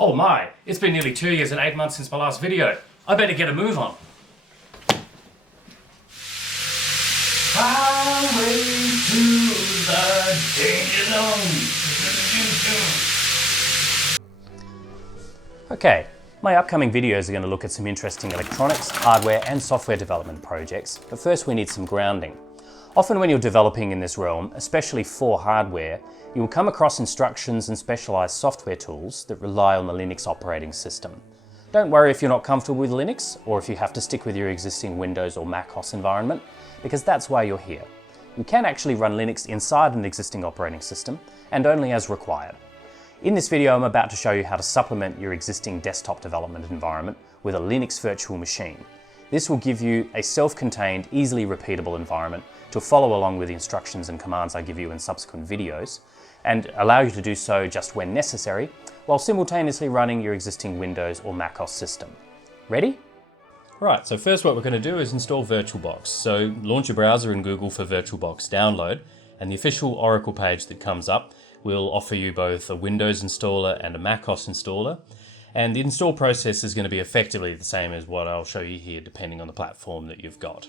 Oh my, it's been nearly 2 years and 8 months since my last video. I better get a move on. Highway to the danger zone. Okay, my upcoming videos are going to look at some interesting electronics, hardware and software development projects, but first we need some grounding. Often when you're developing in this realm, especially for hardware, you will come across instructions and specialized software tools that rely on the Linux operating system. Don't worry if you're not comfortable with Linux, or if you have to stick with your existing Windows or macOS environment, because that's why you're here. You can actually run Linux inside an existing operating system, and only as required. In this video, I'm about to show you how to supplement your existing desktop development environment with a Linux virtual machine. This will give you a self-contained, easily repeatable environment to follow along with the instructions and commands I give you in subsequent videos, and allow you to do so just when necessary, while simultaneously running your existing Windows or macOS system. Ready? Right, so first what we're going to do is install VirtualBox. So launch your browser and Google for VirtualBox download, and the official Oracle page that comes up will offer you both a Windows installer and a macOS installer. And the install process is going to be effectively the same as what I'll show you here, depending on the platform that you've got.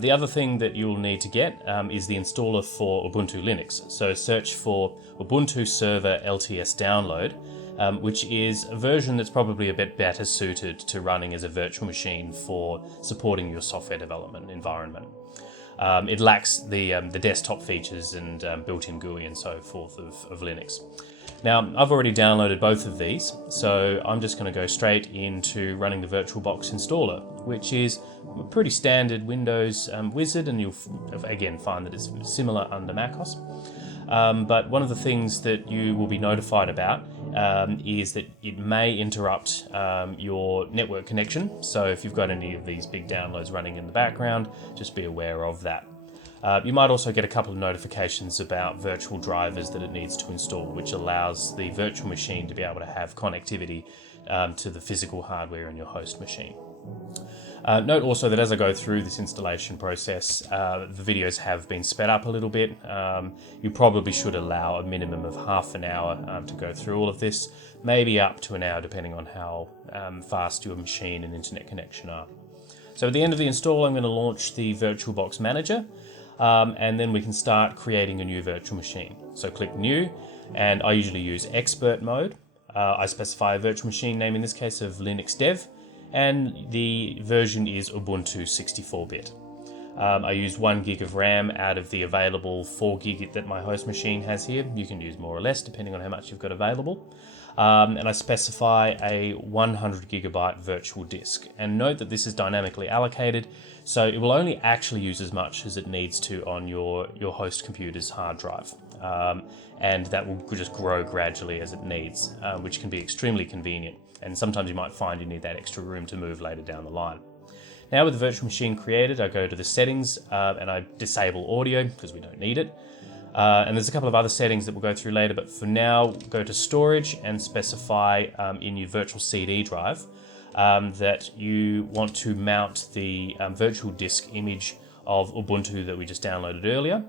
The other thing that you'll need to get is the installer for Ubuntu Linux. So search for Ubuntu Server LTS download, which is a version that's probably a bit better suited to running as a virtual machine for supporting your software development environment. It lacks the desktop features and built-in GUI and so forth of Linux. Now, I've already downloaded both of these, so I'm just going to go straight into running the VirtualBox installer, which is a pretty standard Windows wizard, and you'll again find that it's similar under macOS. But one of the things that you will be notified about is that it may interrupt your network connection. So if you've got any of these big downloads running in the background, just be aware of that. You might also get a couple of notifications about virtual drivers that it needs to install, which allows the virtual machine to be able to have connectivity to the physical hardware in your host machine. Note also that as I go through this installation process, the videos have been sped up a little bit. You probably should allow a minimum of half an hour to go through all of this, maybe up to an hour depending on how fast your machine and internet connection are. So at the end of the install, I'm going to launch the VirtualBox Manager, and then we can start creating a new virtual machine. So click New, and I usually use Expert mode. I specify a virtual machine name, in this case of Linux Dev, and the version is Ubuntu 64-bit. I use 1 gig of RAM out of the available 4 gig that my host machine has here. You can use more or less depending on how much you've got available. And I specify a 100 gigabyte virtual disk. And note that this is dynamically allocated, so it will only actually use as much as it needs to on your host computer's hard drive. And that will just grow gradually as it needs, which can be extremely convenient. And sometimes you might find you need that extra room to move later down the line. Now with the virtual machine created, I go to the settings and I disable audio because we don't need it. And there's a couple of other settings that we'll go through later, but for now, go to storage and specify in your virtual CD drive that you want to mount the virtual disk image of Ubuntu that we just downloaded earlier.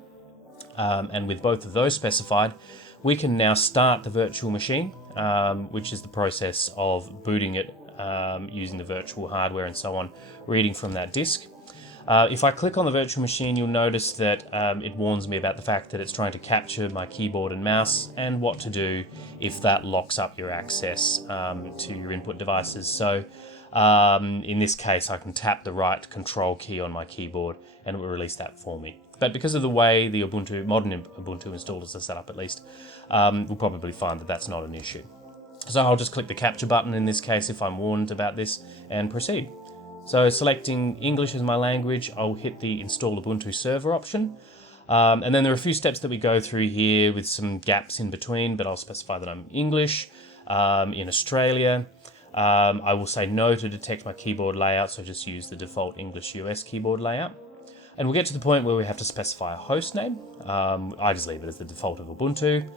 And with both of those specified, we can now start the virtual machine, which is the process of booting it using the virtual hardware and so on, reading from that disk. If I click on the virtual machine, you'll notice that it warns me about the fact that it's trying to capture my keyboard and mouse and what to do if that locks up your access to your input devices. So in this case, I can tap the right control key on my keyboard and it will release that for me. But because of the way the modern Ubuntu installers are set up at least, we'll probably find that that's not an issue. So I'll just click the capture button in this case if I'm warned about this and proceed. So selecting English as my language, I'll hit the Install Ubuntu Server option. And then there are a few steps that we go through here with some gaps in between, but I'll specify that I'm English, in Australia. I will say no to detect my keyboard layout, so just use the default English US keyboard layout. And we'll get to the point where we have to specify a host name. I just leave it as the default of Ubuntu.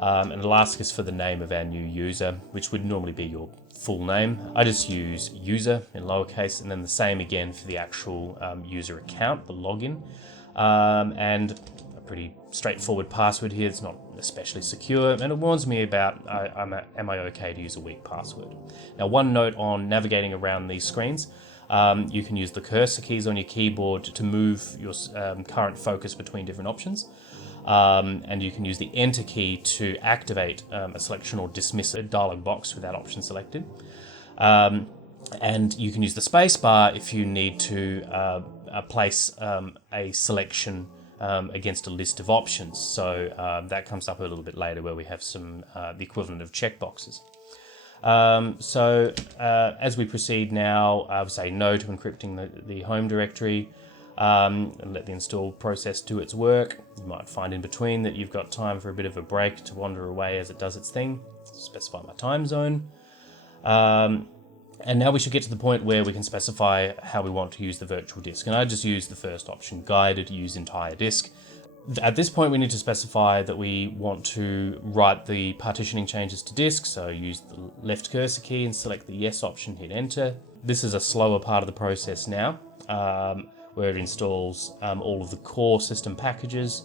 And it'll ask us for the name of our new user, which would normally be your full name. I just use user in lowercase, and then the same again for the actual user account, the login. And pretty straightforward password here. It's not especially secure, and it warns me about am I okay to use a weak password. Now, one note on navigating around these screens. You can use the cursor keys on your keyboard to move your current focus between different options. And you can use the Enter key to activate a selection or dismiss a dialog box with that option selected. And you can use the space bar if you need to place a selection against a list of options. So that comes up a little bit later where we have some the equivalent of checkboxes. As we proceed now, I would say no to encrypting the home directory, and let the install process do its work. You might find in between that you've got time for a bit of a break to wander away as it does its thing. Specify my time zone. And now we should get to the point where we can specify how we want to use the virtual disk. And I just use the first option, guided, use entire disk. At this point, we need to specify that we want to write the partitioning changes to disk. So use the left cursor key and select the yes option, hit enter. This is a slower part of the process now, where it installs all of the core system packages,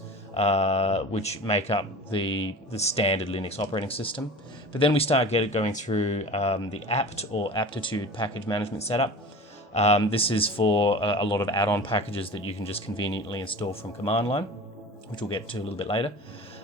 which make up the standard Linux operating system. But then we start going through the apt or aptitude package management setup. This is for a lot of add-on packages that you can just conveniently install from command line, which we'll get to a little bit later.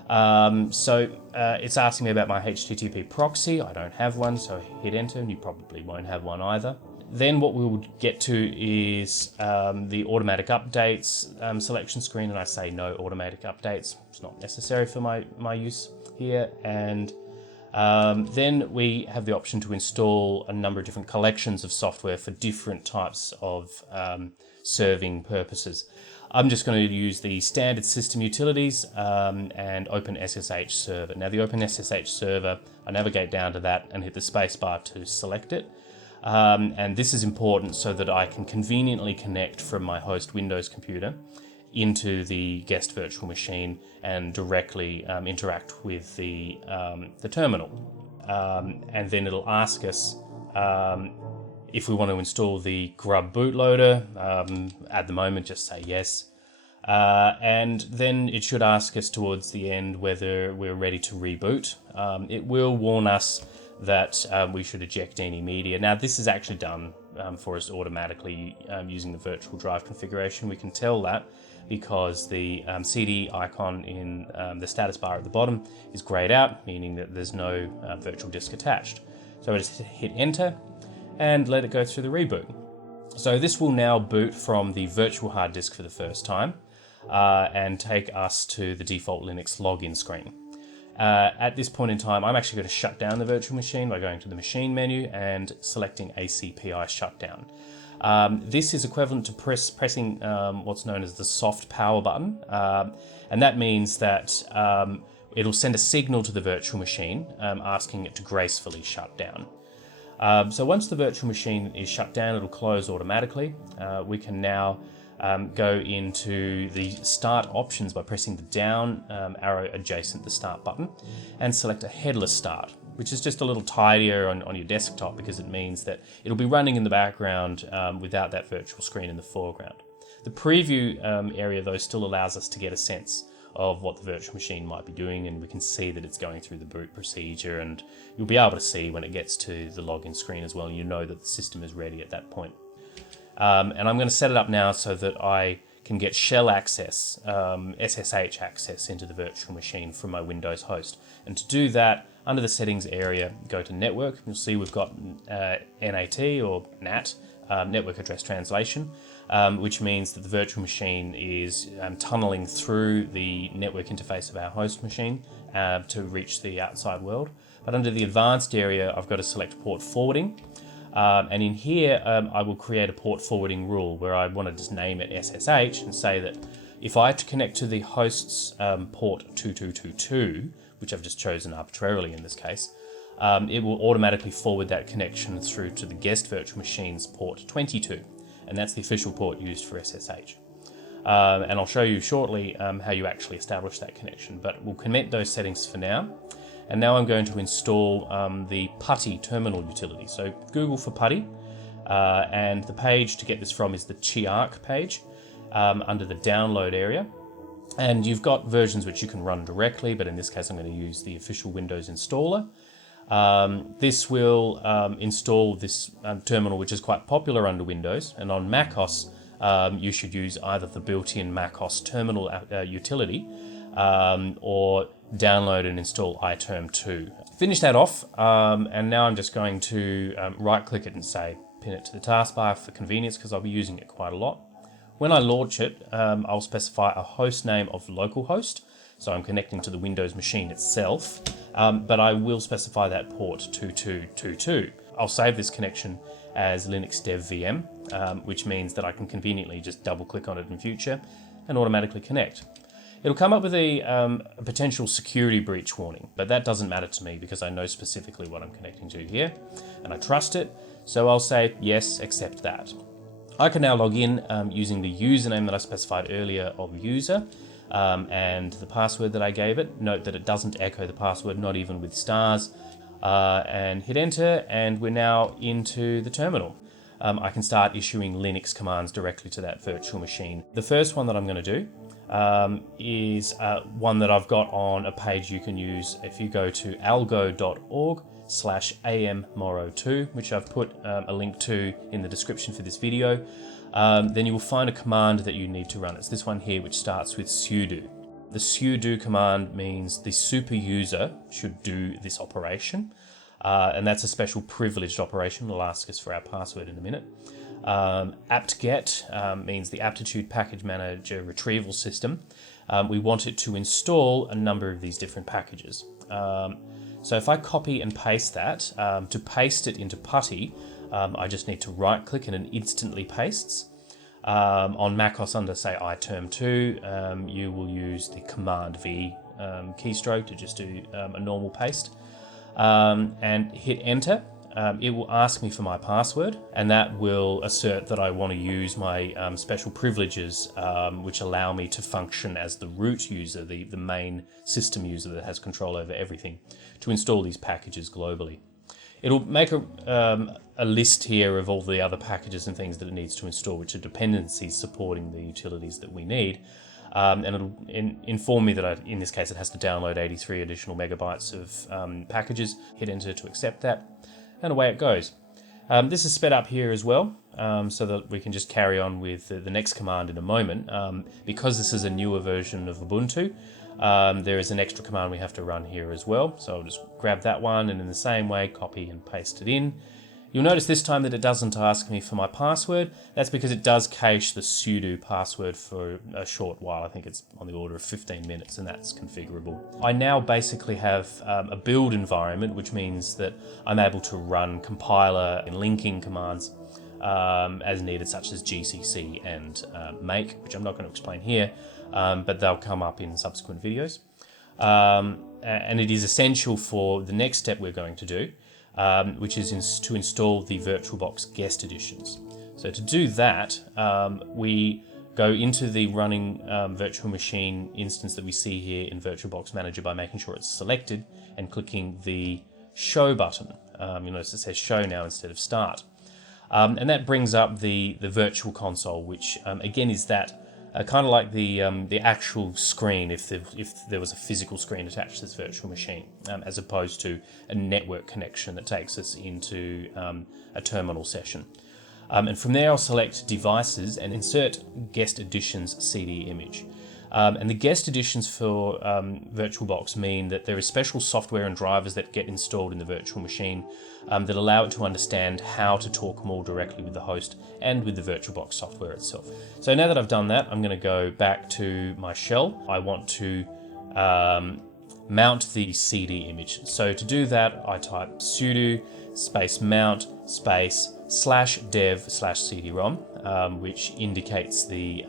It's asking me about my HTTP proxy. I don't have one, so hit enter, and you probably won't have one either. Then what we will get to is the automatic updates selection screen, and I say no automatic updates. It's not necessary for my use here. And then we have the option to install a number of different collections of software for different types of serving purposes. I'm just going to use the standard system utilities and Open SSH server. Now the Open SSH server, I navigate down to that and hit the spacebar to select it. And this is important so that I can conveniently connect from my host Windows computer into the guest virtual machine and directly interact with the terminal. And then it'll ask us if we want to install the grub bootloader. At the moment, just say yes. And then it should ask us towards the end whether we're ready to reboot. It will warn us that we should eject any media. Now, this is actually done for us automatically using the virtual drive configuration. We can tell that because the CD icon in the status bar at the bottom is grayed out, meaning that there's no virtual disk attached. So I just hit enter and let it go through the reboot. So this will now boot from the virtual hard disk for the first time and take us to the default Linux login screen. At this point in time, I'm actually going to shut down the virtual machine by going to the machine menu and selecting ACPI shutdown. This is equivalent to pressing what's known as the soft power button, and that means that it'll send a signal to the virtual machine asking it to gracefully shut down. So once the virtual machine is shut down, it'll close automatically. We can now go into the start options by pressing the down arrow adjacent the start button and select a headless start, which is just a little tidier on your desktop because it means that it'll be running in the background without that virtual screen in the foreground. The preview area though still allows us to get a sense of what the virtual machine might be doing, and we can see that it's going through the boot procedure, and you'll be able to see when it gets to the login screen as well. You know that the system is ready at that point. And I'm going to set it up now so that I can get shell access, SSH access into the virtual machine from my Windows host. And to do that, under the settings area, go to network. You'll see we've got NAT or NAT, network address translation, which means that the virtual machine is tunneling through the network interface of our host machine to reach the outside world. But under the advanced area, I've got to select port forwarding. And in here, I will create a port forwarding rule where I want to just name it SSH and say that if I connect to the host's port 2222, which I've just chosen arbitrarily in this case, it will automatically forward that connection through to the guest virtual machine's port 22. And that's the official port used for SSH. And I'll show you shortly how you actually establish that connection, but we'll commit those settings for now. And now I'm going to install the PuTTY terminal utility. So Google for PuTTY, and the page to get this from is the Chiark page under the download area. And you've got versions which you can run directly, but in this case I'm going to use the official Windows installer. This will install this terminal, which is quite popular under Windows, and on macOS you should use either the built-in macOS terminal utility or download and install iTerm2. Finish that off, and now I'm just going to right-click it and say pin it to the taskbar for convenience, because I'll be using it quite a lot. When I launch it, I'll specify a host name of localhost, so I'm connecting to the Windows machine itself, but I will specify that port 2222. I'll save this connection as Linux Dev VM, which means that I can conveniently just double-click on it in future and automatically connect. It'll come up with a potential security breach warning, but that doesn't matter to me because I know specifically what I'm connecting to here, and I trust it, so I'll say yes, accept that. I can now log in using the username that I specified earlier of user and the password that I gave it. Note that it doesn't echo the password, not even with stars, and hit enter, and we're now into the terminal. I can start issuing Linux commands directly to that virtual machine. The first one that I'm going to do is one that I've got on a page you can use if you go to algo.org/AMMAURO2, which I've put a link to in the description for this video. Then you will find a command that you need to run. It's this one here, which starts with sudo. The sudo command means the super user should do this operation, and that's a special privileged operation. We'll ask us for our password in a minute. apt-get means the Aptitude Package Manager retrieval system. We want it to install a number of these different packages. So if I copy and paste that, to paste it into PuTTY, I just need to right click and it instantly pastes. On macOS under, say, iTerm2, you will use the Command V keystroke to just do a normal paste. And hit enter. It will ask me for my password, and that will assert that I want to use my special privileges, which allow me to function as the root user, the main system user that has control over everything, to install these packages globally. It'll make a list here of all the other packages and things that it needs to install, which are dependencies supporting the utilities that we need. And it'll inform me that in this case it has to download 83 additional megabytes of packages. Hit enter to accept that, and away it goes. This is sped up here as well, so that we can just carry on with the next command in a moment. Because this is a newer version of Ubuntu, there is an extra command we have to run here as well. So I'll just grab that one and in the same way copy and paste it in. You'll notice this time that it doesn't ask me for my password. That's because it does cache the sudo password for a short while. I think it's on the order of 15 minutes, and that's configurable. I now basically have a build environment, which means that I'm able to run compiler and linking commands as needed, such as gcc and make, which I'm not going to explain here, but they'll come up in subsequent videos. And it is essential for the next step we're going to do, which is to install the VirtualBox guest editions. So to do that, we go into the running virtual machine instance that we see here in VirtualBox Manager by making sure it's selected and clicking the show button. You'll notice it says show now instead of start. And that brings up the virtual console, which again is that kind of like the actual screen if there was a physical screen attached to this virtual machine, as opposed to a network connection that takes us into a terminal session. And from there I'll select devices and insert guest editions CD image. And the guest editions for VirtualBox mean that there is special software and drivers that get installed in the virtual machine that allow it to understand how to talk more directly with the host and with the VirtualBox software itself. So now that I've done that, I'm going to go back to my shell. I want to mount the CD image. So to do that, I type sudo space mount space /dev/cd-rom, which indicates the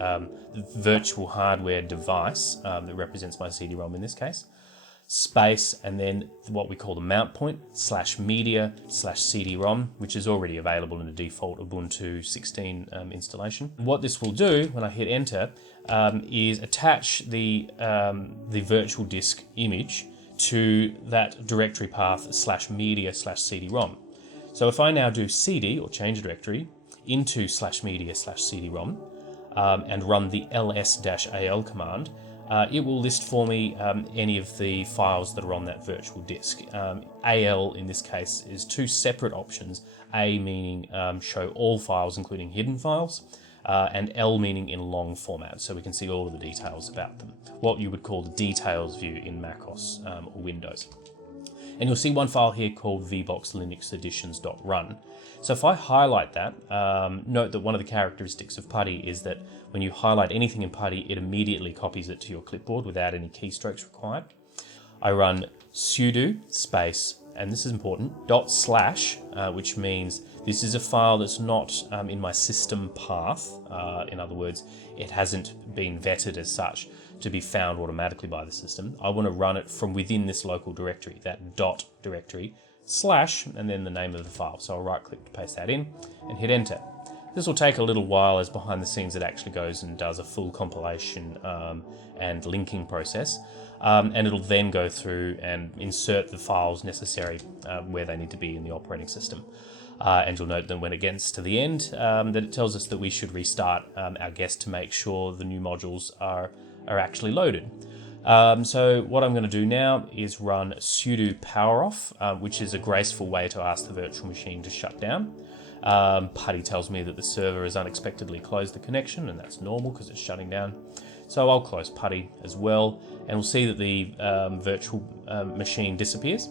virtual hardware device that represents my CD-ROM in this case, space, and then what we call the mount point /media/CD-ROM, which is already available in the default Ubuntu 16 installation. What this will do when I hit enter is attach the virtual disk image to that directory path /media/CD-ROM. So if I now do cd, or change directory, into /media/CD-ROM, and run the ls-al command, it will list for me any of the files that are on that virtual disk. AL in this case is two separate options, A meaning show all files including hidden files, and L meaning in long format, so we can see all of the details about them. What you would call the details view in macOS or Windows. And you'll see one file here called VirtualBox Linux editions.run. So if I highlight that, note that one of the characteristics of PuTTY is that when you highlight anything in PuTTY, it immediately copies it to your clipboard without any keystrokes required. I run sudo space, and this is important, /, which means this is a file that's not in my system path. In other words, it hasn't been vetted as such to be found automatically by the system. I want to run it from within this local directory, that dot directory, / and then the name of the file. So I'll right click to paste that in and hit enter. This will take a little while as behind the scenes it actually goes and does a full compilation and linking process. And it'll then go through and insert the files necessary where they need to be in the operating system. And you'll note that when it gets to the end, that it tells us that we should restart our guest to make sure the new modules are actually loaded. So what I'm going to do now is run sudo power off, which is a graceful way to ask the virtual machine to shut down. PuTTY tells me that the server has unexpectedly closed the connection, and that's normal because it's shutting down. So I'll close PuTTY as well, and we'll see that the virtual machine disappears.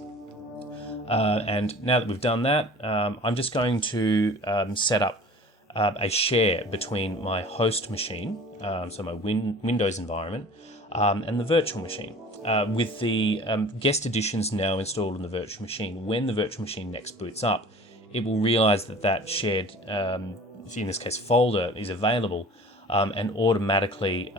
And now that we've done that, I'm just going to set up a share between my host machine, so my Windows environment, and the virtual machine. With the guest editions now installed in the virtual machine, when the virtual machine next boots up, it will realize that that shared, in this case, folder is available and automatically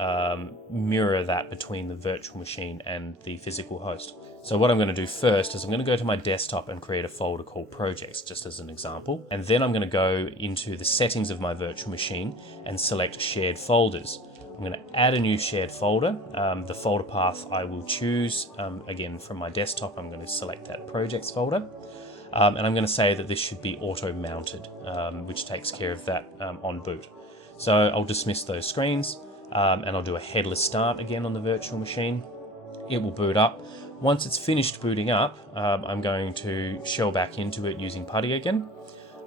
mirror that between the virtual machine and the physical host. So what I'm going to do first is I'm going to go to my desktop and create a folder called projects, just as an example. And then I'm going to go into the settings of my virtual machine and select shared folders. I'm going to add a new shared folder. The folder path I will choose, again, from my desktop, I'm going to select that projects folder. And I'm going to say that this should be auto-mounted, which takes care of that on boot. So I'll dismiss those screens and I'll do a headless start again on the virtual machine. It will boot up. Once it's finished booting up, I'm going to shell back into it using PuTTY again.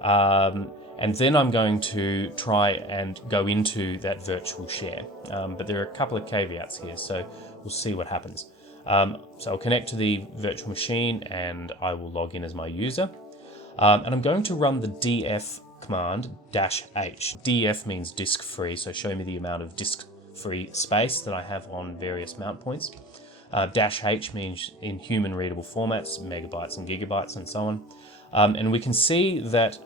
And then I'm going to try and go into that virtual share. But there are a couple of caveats here, so we'll see what happens. So I'll connect to the virtual machine and I will log in as my user. And I'm going to run the df command -h. df means disk free, so show me the amount of disk free space that I have on various mount points. -h means in human readable formats, megabytes and gigabytes and so on. And we can see that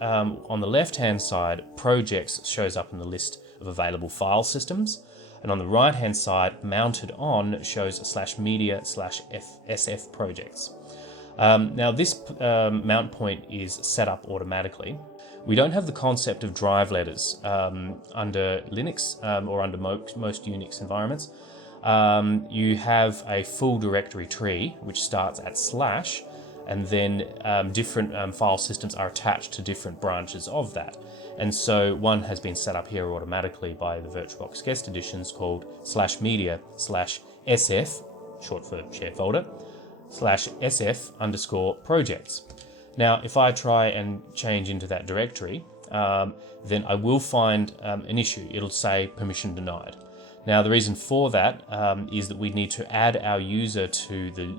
on the left hand side, projects shows up in the list of available file systems. And on the right hand side, mounted on shows /media/sf projects. Now this mount point is set up automatically. We don't have the concept of drive letters under Linux or under most Unix environments. You have a full directory tree which starts at / and then different file systems are attached to different branches of that. And so one has been set up here automatically by the VirtualBox guest editions called /media/sf, short for shared folder, /sf_projects. Now, if I try and change into that directory, then I will find an issue. It'll say permission denied. Now, the reason for that is that we need to add our user to the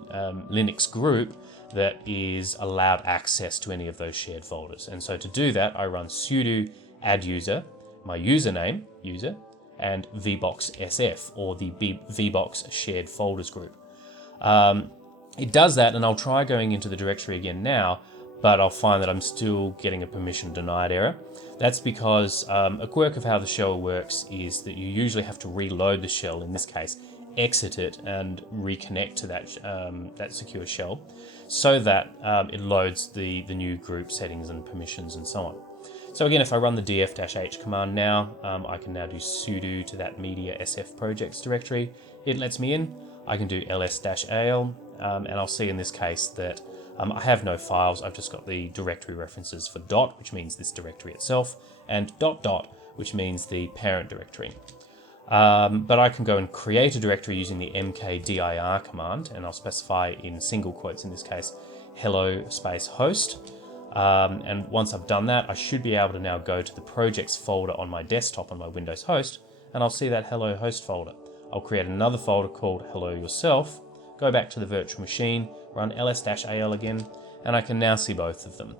Linux group that is allowed access to any of those shared folders. And so to do that, I run sudo add user, my username, user, and vbox_sf, or the vbox shared folders group. It does that, and I'll try going into the directory again now, but I'll find that I'm still getting a permission denied error. That's because a quirk of how the shell works is that you usually have to reload the shell, in this case, exit it and reconnect to that secure shell so that it loads the new group settings and permissions and so on. So again, if I run the df-h command now, I can now do sudo to that media sf projects directory. It lets me in. I can do ls-al, and I'll see in this case that I have no files. I've just got the directory references for dot, which means this directory itself, and .. which means the parent directory. But I can go and create a directory using the mkdir command, and I'll specify in single quotes in this case, hello space host. And once I've done that, I should be able to now go to the projects folder on my desktop on my Windows host, and I'll see that hello host folder. I'll create another folder called hello yourself, go back to the virtual machine, run ls-al again, and I can now see both of them.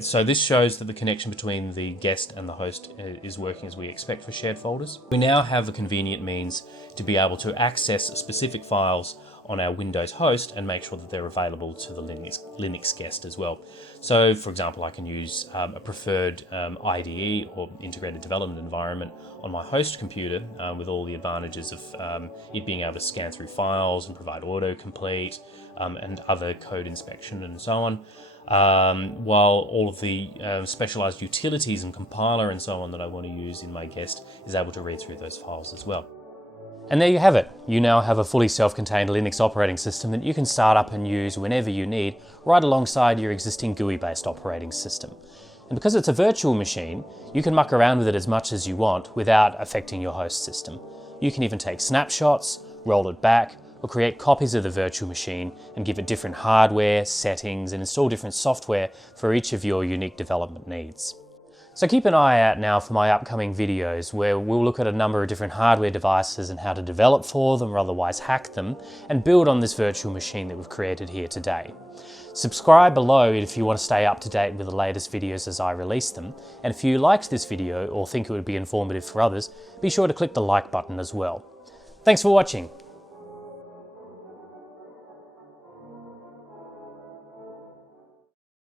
So this shows that the connection between the guest and the host is working as we expect for shared folders. We now have a convenient means to be able to access specific files on our Windows host and make sure that they're available to the Linux guest as well. So for example, I can use a preferred IDE or integrated development environment on my host computer with all the advantages of it being able to scan through files and provide autocomplete and other code inspection and so on. While all of the specialized utilities and compiler and so on that I want to use in my guest is able to read through those files as well. And there you have it. You now have a fully self-contained Linux operating system that you can start up and use whenever you need, right alongside your existing GUI-based operating system. And because it's a virtual machine, you can muck around with it as much as you want without affecting your host system. You can even take snapshots, roll it back, or create copies of the virtual machine and give it different hardware, settings, and install different software for each of your unique development needs. So keep an eye out now for my upcoming videos where we'll look at a number of different hardware devices and how to develop for them or otherwise hack them and build on this virtual machine that we've created here today. Subscribe below if you want to stay up to date with the latest videos as I release them. And if you liked this video or think it would be informative for others, be sure to click the like button as well. Thanks for watching.